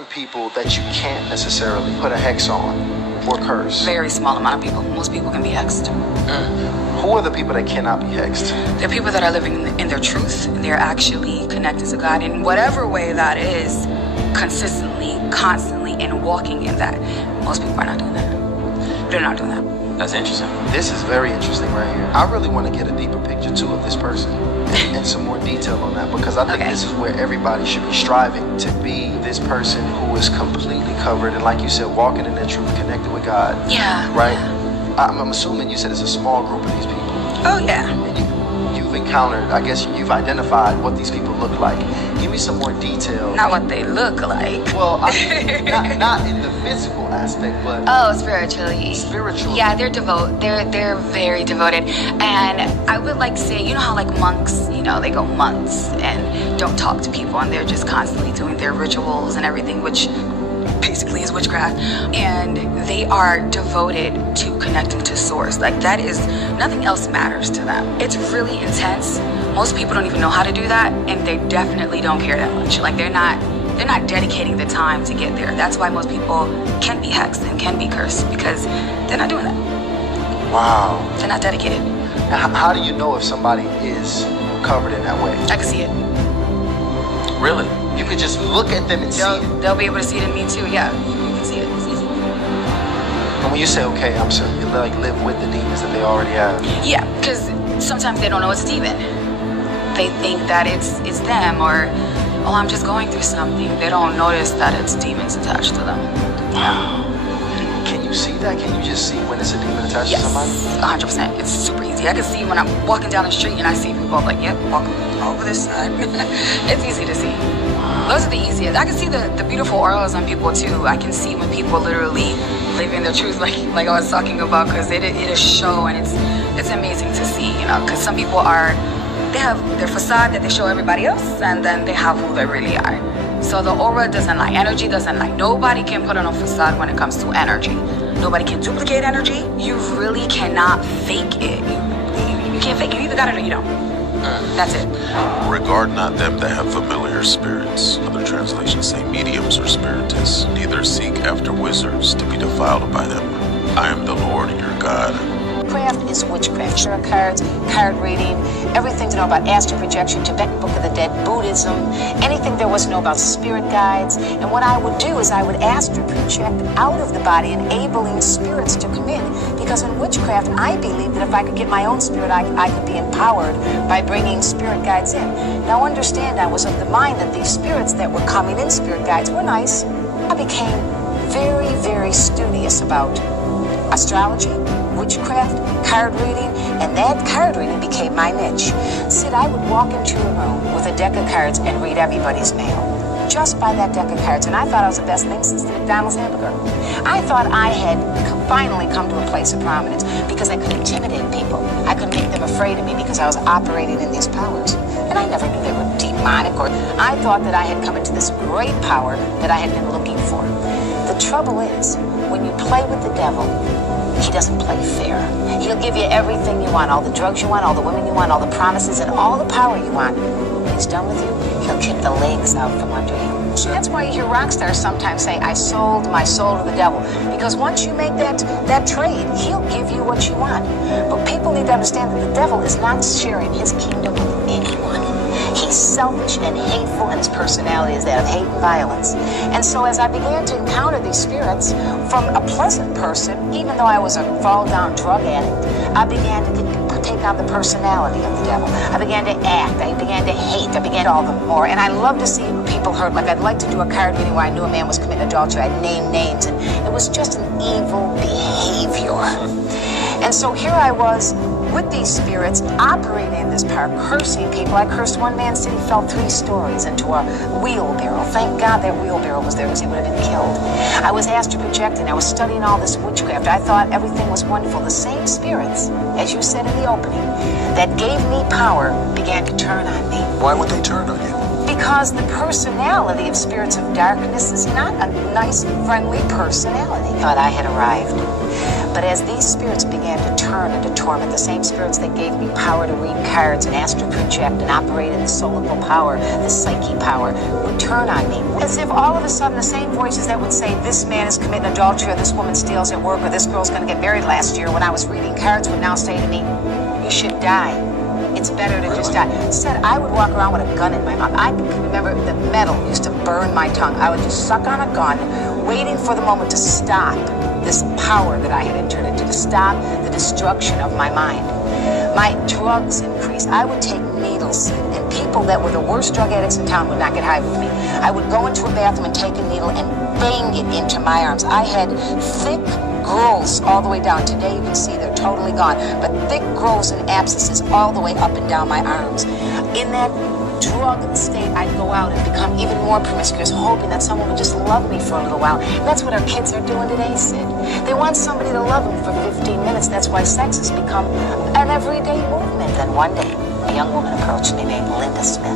certain people that you can't necessarily put a hex on or curse? Very small amount of people. Most people can be hexed. Who are the people that cannot be hexed? They're people that are living in their truth. They're actually connected to God in whatever way that is, consistently, constantly, and walking in that. Most people are not doing that. They're not doing that. That's interesting. This is very interesting right here. I really want to get a deeper picture too of this person and some more detail on that, because I think this is where everybody should be striving to be this person who is completely covered and, like you said, walking in their truth, connected with God. Yeah. Right? Yeah. I'm assuming you said it's a small group of these people. Oh, yeah. And you've encountered, I guess you've identified what these people look like. Give me some more detail. Not what they look like. Well, I mean, not in the physical aspect, but spiritually. Spiritually. Yeah, they're very devoted. And I would like to say, you know how like monks, they go months and don't talk to people, and they're just constantly doing their rituals and everything, which basically is witchcraft, and they are devoted to connecting to source. Like, that is, nothing else matters to them. It's really intense. Most people don't even know how to do that, and they definitely don't care that much. Like, they're not dedicating the time to get there. That's why most people can be hexed and can be cursed, because they're not doing that. Wow. They're not dedicated. Now, how do you know if somebody is covered in that way? I can see it. Really? You can just look at them and see it. They'll be able to see it in me too. Yeah, you can see it. It's easy. And when you say, okay, I'm sorry, you like live with the demons that they already have. Yeah, because sometimes they don't know it's a demon. They think that it's them, or, oh, I'm just going through something. They don't notice that it's demons attached to them. Wow. Can you see that? Can you just see when it's a demon attached to somebody? 100%. It's super easy. I can see when I'm walking down the street and I see people, I'm like, yep, walk over this side. It's easy to see. Those are the easiest. I can see the beautiful auras on people too. I can see when people literally living their truth, like I was talking about, because it is show, and it's amazing to see, because some people they have their facade that they show everybody else, and then they have who they really are. So the aura doesn't lie. Energy doesn't lie. Nobody can put on a facade when it comes to energy. Nobody can duplicate energy. You really cannot fake it. You can't fake it. You either got it or you don't. That's it. Regard not them that have familiar spirits. Other translations say mediums or spiritists. Neither seek after wizards to be defiled by them. I am the Lord your God. Witchcraft is witchcraft. Tarot cards, card reading, everything to know about astral projection, Tibetan Book of the Dead, Buddhism, anything there was to know about spirit guides. And what I would do is I would astral project out of the body, enabling spirits to come in. Because in witchcraft, I believe that if I could get my own spirit, I could be empowered by bringing spirit guides in. Now understand, I was of the mind that these spirits that were coming in, spirit guides, were nice. I became very, very studious about astrology, witchcraft, card reading, and that card reading became my niche. Sid, I would walk into a room with a deck of cards and read everybody's mail, just by that deck of cards, and I thought I was the best thing since the McDonald's hamburger. I thought I had finally come to a place of prominence because I could intimidate people. I could make them afraid of me because I was operating in these powers. And I never knew they were demonic, or I thought that I had come into this great power that I had been looking for. The trouble is, when you play with the devil, he doesn't play fair. He'll give you everything you want, all the drugs you want, all the women you want, all the promises, and all the power you want. When he's done with you, he'll kick the legs out from under you. That's why you hear rock stars sometimes say, I sold my soul to the devil. Because once you make that trade, he'll give you what you want. But people need to understand that the devil is not sharing his kingdom with anyone. He's selfish and hateful, and his personality is that of hate and violence. And so as I began to encounter these spirits from a pleasant person, even though I was a fall-down drug addict, I began to take on the personality of the devil. I began to act. I began to hate. I began all the more. And I love to see people hurt. Like, I'd like to do a card reading where I knew a man was committing adultery. I'd name names, and it was just an evil behavior. And so here I was with these spirits operating in this power, cursing people. I cursed one man, said he fell 3 stories into a wheelbarrow. Thank God that wheelbarrow was there, because he would have been killed. I was astral projecting. I was studying all this witchcraft. I thought everything was wonderful. The same spirits, as you said in the opening, that gave me power began to turn on me. Why would they turn on you? Because the personality of spirits of darkness is not a nice, friendly personality. Thought I had arrived. But as these spirits began to turn and to torment, the same spirits that gave me power to read cards and astral project and operate in the soulical power, the psyche power, would turn on me. As if all of a sudden the same voices that would say, this man is committing adultery, or this woman steals at work, or this girl's going to get married last year, when I was reading cards, would now say to me, you should die. It's better to just die. Said I would walk around with a gun in my mouth. I can remember the metal used to burn my tongue. I would just suck on a gun, waiting for the moment to stop this power that I had entered into, to stop the destruction of my mind. My drugs increased. I would take needles, and people that were the worst drug addicts in town would not get high with me. I would go into a bathroom and take a needle and bang it into my arms. I had thick growths all the way down. Today you can see they're totally gone, but thick growths and abscesses all the way up and down my arms. In that drug state, I'd go out and become even more promiscuous, hoping that someone would just love me for a little while. And that's what our kids are doing today, Sid. They want somebody to love them for 15 minutes. That's why sex has become an everyday movement. Then one day, a young woman approached me named Linda Smith.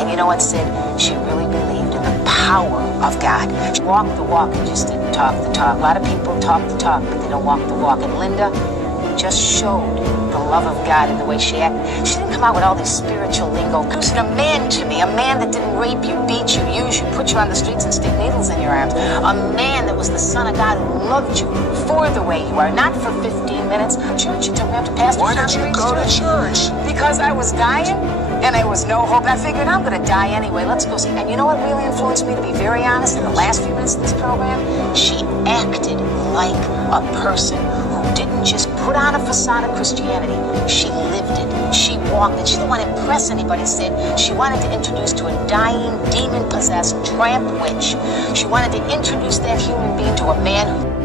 And you know what, Sid? She really believed in the power of God. She walked the walk and just didn't talk the talk. A lot of people talk the talk, but they don't walk the walk. And Linda just showed the love of God in the way she acted. She didn't come out with all this spiritual lingo. She was a man to me, a man that didn't rape you, beat you, use you, put you on the streets and stick needles in your arms. A man that was the Son of God who loved you for the way you are, not for 15 minutes. Church, you took me up to pastor. Why did you go to church? Because I was dying and there was no hope. I figured I'm going to die anyway. Let's go see. And you know what really influenced me, to be very honest, in the last few minutes of this program? She acted like a person who didn't just put on a facade of Christianity. She lived it. She walked it. She didn't want to impress anybody, Sid. She wanted to introduce to a dying, demon-possessed tramp witch. She wanted to introduce that human being to a man who